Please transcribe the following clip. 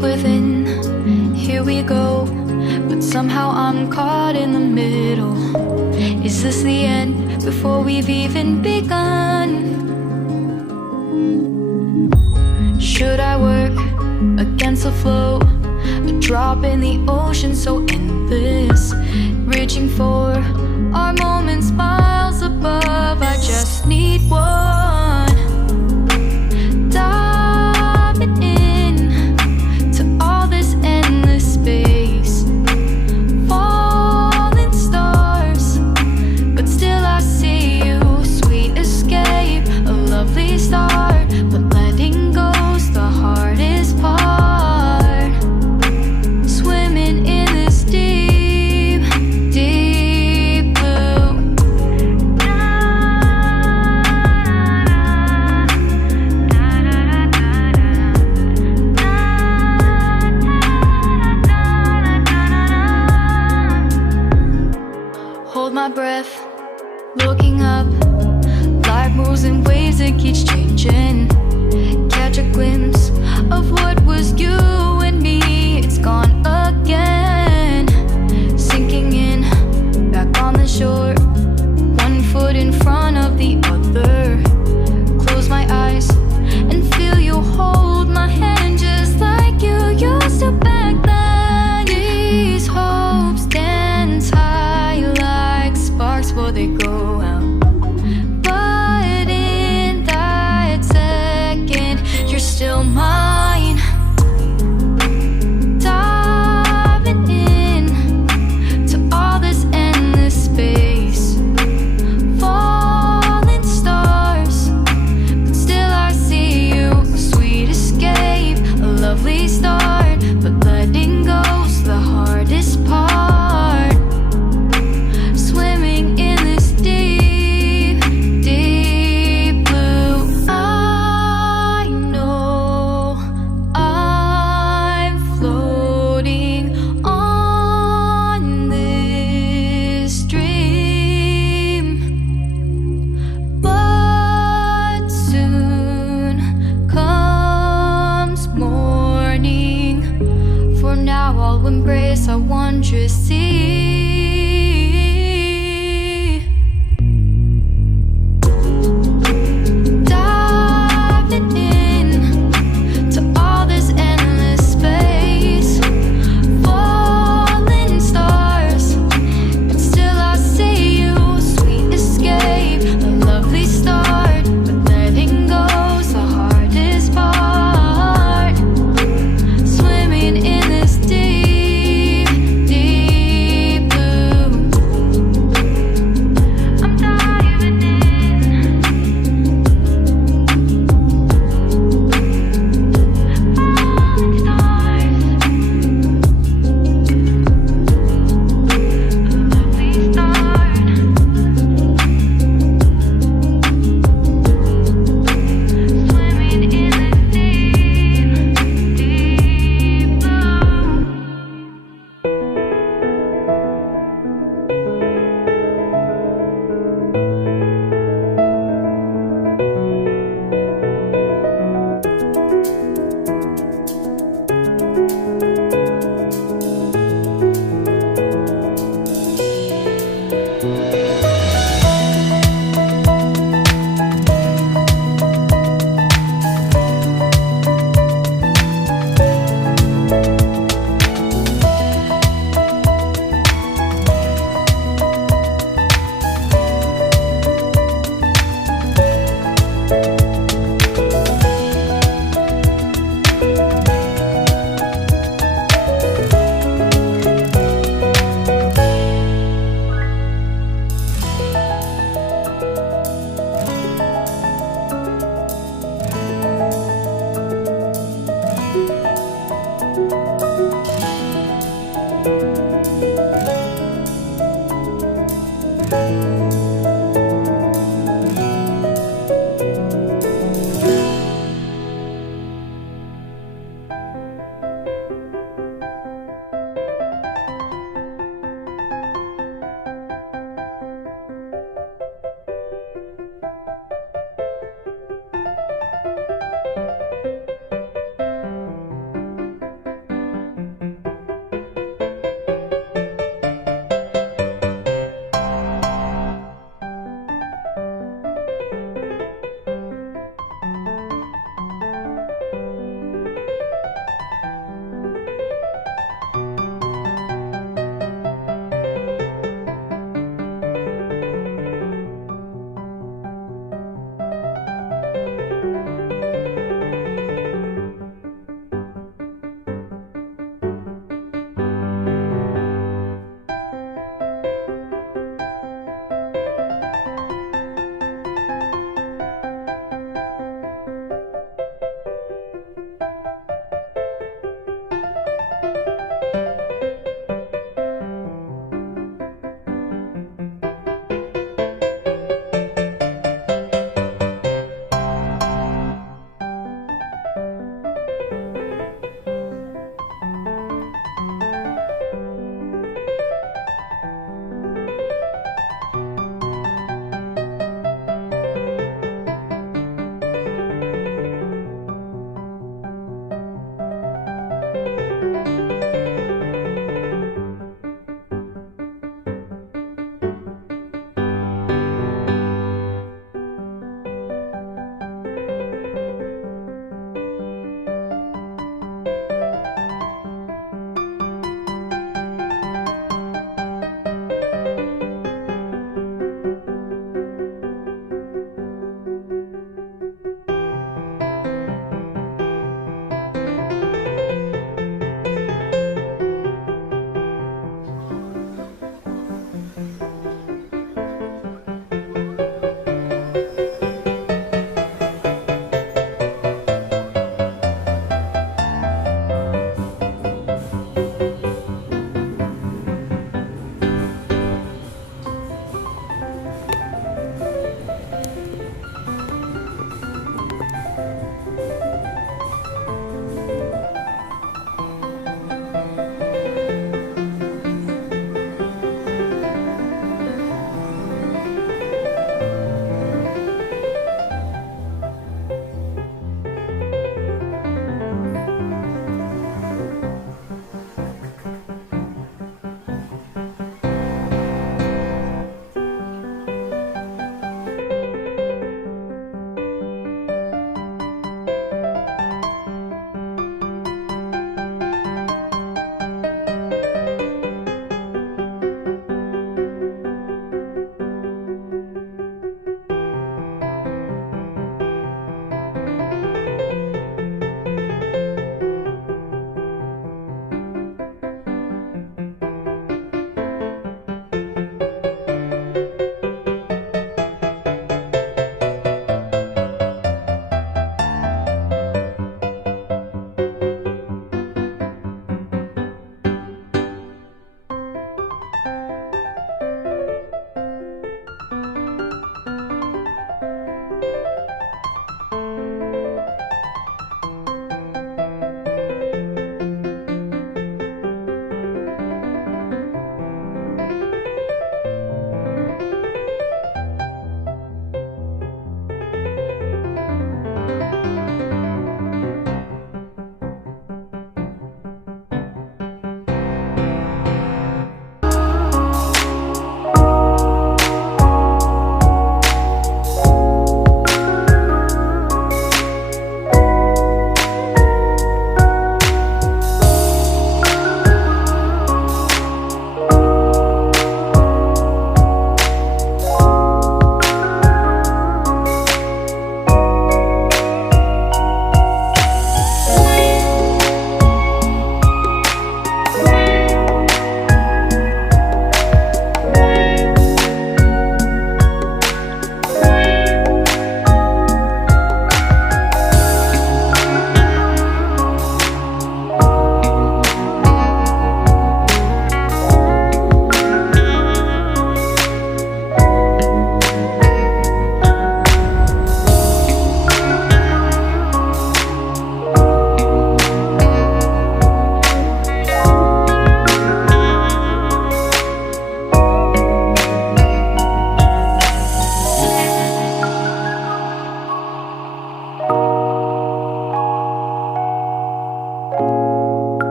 within, here we go. But somehow I'm caught in the middle. Is this the end before we've even begun? Should I work against the flow? A drop in the ocean so endless, reaching for our moments miles above. I just need one. Diving in to all this endless space, falling stars, but still I see you. Sweet escape, a lovely start, but letting go's the hardest part. Swimming in this deep, deep blue. Hold my breath, looking up. Life moves in waves, it keeps changing. Catch a glimpse of what was you and me. It's gone again, sinking in, back on the shore. One foot in front of the other. Close my eyes and feel you hold my hand just like you used to back then. These hopes dance high like sparks before they go out. But in that second, you're still mine. Diving in to all this endless space, falling stars, but still I see you. A sweet escape, a lovely start, but letting go's the hardest part. Swimming in this deep, deep blue. I know I'm floating on this dream, but soon comes morning. For now I'll embrace our wondrous sea.